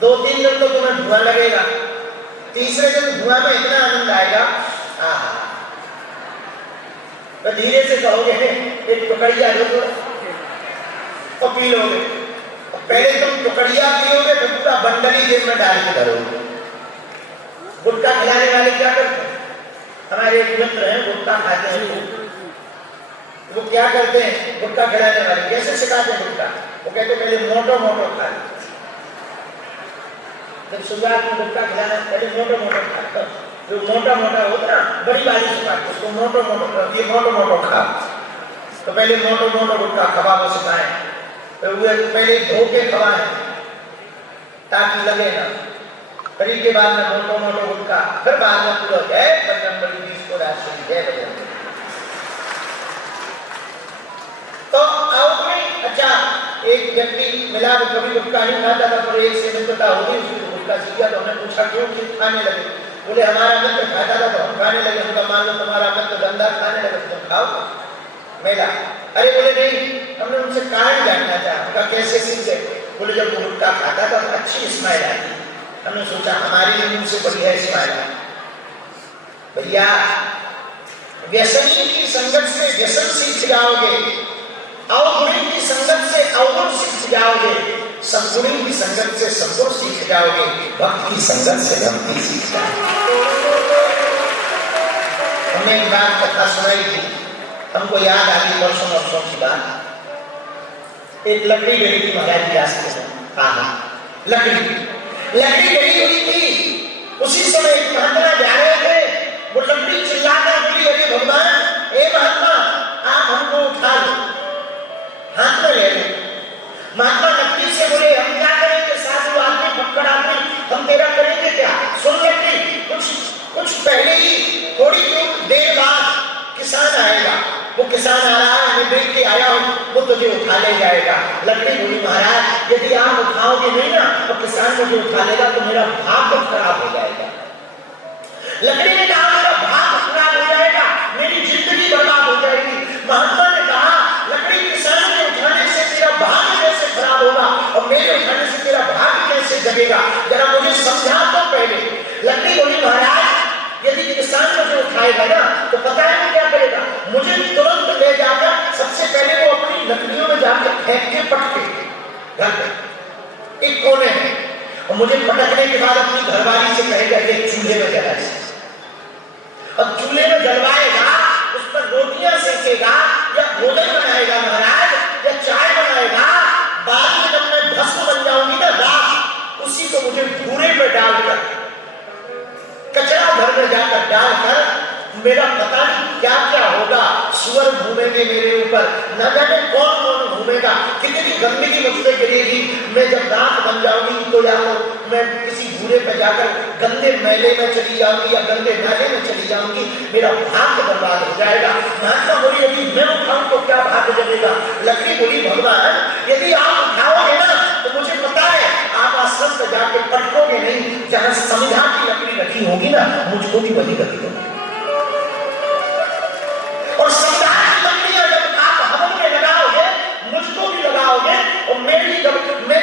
2-3 दिन तो तुम्हें धुआं लगेगा, तीसरे दिन धुआं में इतना आनंद आएगा, तो धीरे से कहोगे एक टुकड़िया लो तो पी लोगे। पहले तुम टुकड़िया पियोगे तो पूरा बंडली जेब में डाल के धरोगे। गुटखा खिलाने वाले क्या करते हैं? हमारे एक मित्र हैं, गुटखा खाते हैं, वो क्या करते हैं? गुटखा खिलाने वाले कैसे सिखाते हैं गुटखा? वो कहते पहले मोटो मोटो खा लो। जब शुरुआत में गुटखा खिलाना पहले मोटो मोटो खा, जो मोटा मोटा होता ना बड़ी बारी से खाते उसको मोटो मोटो, ये मोटो मोटो खा। तो पहले मोटो मोटो गुटखा खवाबो सिखाए, तो वो पहले धो के खवाए ताकि लगे ना, फिर के बाद में मोटो मोटो गुटखा, फिर बाद में पूरा जय बजरंग बली को राष्ट्रीय जय बजरंग। तो आओ में अच्छा एक व्यक्ति मिला, वो कभी गुटखा नहीं खाता था, पर एक से मित्रता हो गई, उसको गुटखा सीख गया। तो हमने पूछा क्यों खाने लगे? बोले हमारा मित्र खाता था तो हम खाने लगे। उनका मान लो तुम्हारा मित्र धंधा खाने लगे तो तुम खाओ मेला। अरे बोले नहीं, हमने उनसे कारण जानना चाहा। उनका कैसे सीख गए? बोले जब वो गुटखा खाता था तो अच्छी स्माइल आई, हमने सोचा हमारी मुंह से बढ़िया स्माइल आई। भैया व्यसनी की संगत से व्यसन सीख जाओगे, अवगुणी की संगत से अवगुण सीख जाओगे, सद्गुणी की संगत से सद्गुण सीख जाओगे, भक्त की संगत से भक्ति सीख जाओगे। हमने एक बात कथा सुनाई थी, हमको याद आ गई परसों की बात। एक लकड़ी गई थी महाराज जी रास्ते में, लकड़ी गई हुई थी। उसी समय एक महात्मा जा रहे थे, वो लकड़ी चिल्लाकर बोली अरे भगवान, हे महात्मा आप हमको उठा लो, हाथ में ले लो। महात्मा लकड़ी से बोले हम क्या करेंगे, साधु आदमी फक्कड़ आदमी, हम तेरा करेंगे क्या? सुन लकड़ी, कुछ पहले ही थोड़ी देर बाद किसान आएगा, वो किसान आ रहा है, मैं देख के आया हूँ, वो तुझे उठा ले जाएगा। लकड़ी बोली महाराज यदि आप उठाओगे नहीं ना तो किसान मुझे उठा लेगा तो मेरा भाग्य खराब हो जाएगा। लकड़ी ने कहा मेरा भाग्य खराब हो जाएगा, मेरी जिंदगी बर्बाद हो जाएगी। महात्मा ने कहा लकड़ी किसान के उठाने से तेरा भाग्य कैसे खराब होगा और मेरे उठाने से तेरा भाग्य कैसे जगेगा, जरा मुझे समझा तो पहले। लकड़ी बोली महाराज यदि किसान मुझे उठाएगा ना तो पता है वो क्या करेगा, मुझे तुरंत ले जाकर सबसे पहले वो अपनी लकड़ियों में जाकर फेंक के पटके घर पे एक कोने में, और मुझे पटकने के बाद अपनी घरवाली से कहेगा ये चूल्हे में जला, और चूल्हे में जलवाएगा, उस पर रोटियां सेकेगा या भोजन बनाएगा महाराज, या चाय बनाएगा। बाद में जब मैं भस्म बन जाऊंगी ना राख, उसी को मुझे धूरे पे डालकर कचरा घर में जाकर डालकर मेरा पता नहीं क्या क्या होगा, सुअर घूमेंगे मेरे ऊपर, न जाने कौन कौन घूमेगा, कितनी गंदगी मुझसे गिरेगी। मैं जब राख बन जाऊंगी तो या तो मैं किसी भूरे पे जाकर गंदे मेले में चली जाऊंगी या गंदे नाले में चली जाऊंगी, मेरा भाग्य बर्बाद हो जाएगा। महात्मा बोली यदि मैं उठाऊं तो क्या भाग्य जमेगा? लकड़ी बोली भगवान यदि आप उठाओगे ना तो मुझे पता है आप आश्रम में जाके पटकोगे नहीं, जहां समझा की लकड़ी रखी होगी ना मुझको भी वही गति होगी। और समझा की लकड़ियां जब आप हवन में लगाओगे मुझको भी लगाओगे, और मैं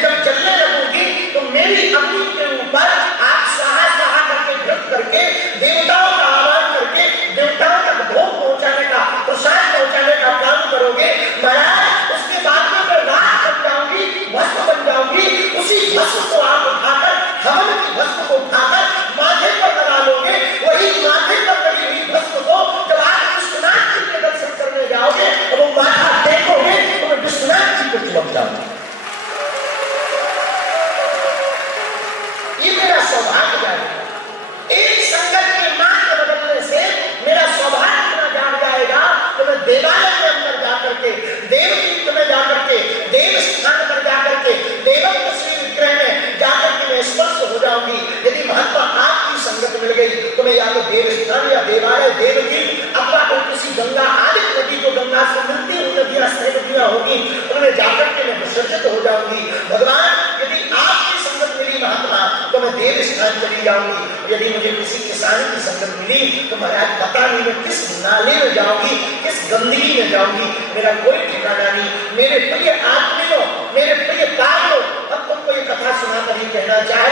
जब चलने लगूंगी तो मेरी अग्नि के ऊपर आप स्वाहा स्वाहा करके व्रत करके देवताओं का आह्वान करके देवताओं तक भोग पहुंचाने का, प्रसाद पहुंचाने का काम करोगे महाराज। उसके बाद में मैं राख बन जाऊंगी, भस्म बन जाऊंगी, उसी भस्म को आप उठाकर हवन की भस्म को उठाकर माथे पर लगा लोगे। वही माथे पर लगी हुई भस्म को जब आप विश्वनाथ जी के दर्शन करने जाओगे और वो माथा देखोगे तो मैं विश्वनाथ जी को चिपक जाऊंगा। ये मेरा सौभाग्य है। एक संगत के मार्ग बदलने से मेरा सौभाग्य इतना जाग जाएगा तो मैं देवालय के अंदर जाकर के, देव तीर्थ में जाकर के, देव स्थान पर जाकर के, देवत्व श्री विग्रह में जाकर के मैं स्पर्श हो जाऊंगी। यदि महात्मा आपकी संगत मिल गई तो मैं या तो देव स्थान या देवालय देवतीर्थ अथवा कोई किसी गंगा आदि नदी को, गंगा से मिलती हुई नदियां नदियां होगी उनमें जाकर के मैं विसर्जित हो जाऊंगी। भगवान यदि आपकी संगत मिली महात्मा तो मैं देव स्थान चली जाऊंगी। यदि मुझे किसी किसान की संगत मिली तो महाराज पता नहीं मैं किस नाले में जाऊंगी, किस गंदगी में जाऊंगी, मेरा कोई ठिकाना नहीं। मेरे प्रिय आत्मियों, मेरे प्रिय पागलों, अब तुमको ये कथा सुनाकर ही कहना चाह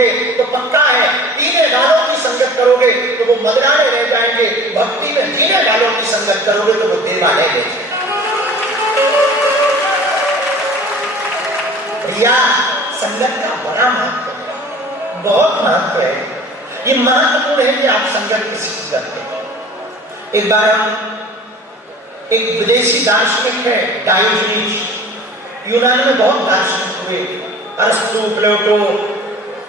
करोगे तो पक्का है, पीने वालों की संगत करोगे तो वो मदराने रह जाएंगे, भक्ति में जीने वालों की संगत करोगे तो वो दीवाने रह जाएंगे। भैया संगत का बड़ा महत्व है, बहुत महत्व है। ये महत्वपूर्ण है कि आप संगत किसी की करते हैं। एक बार एक विदेशी दार्शनिक है डायोजनीस, यूनान में बहुत दार्शनिक हुए, अरस्तु, प्लेटो,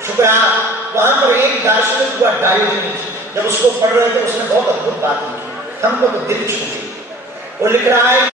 सुकरात, वहां पर एक दार्शनिक हुआ डायोजनीस। जब उसको पढ़ रहे थे उसने बहुत अद्भुत बात लिखी, हमको तो दिल छू गई। वो लिख रहा है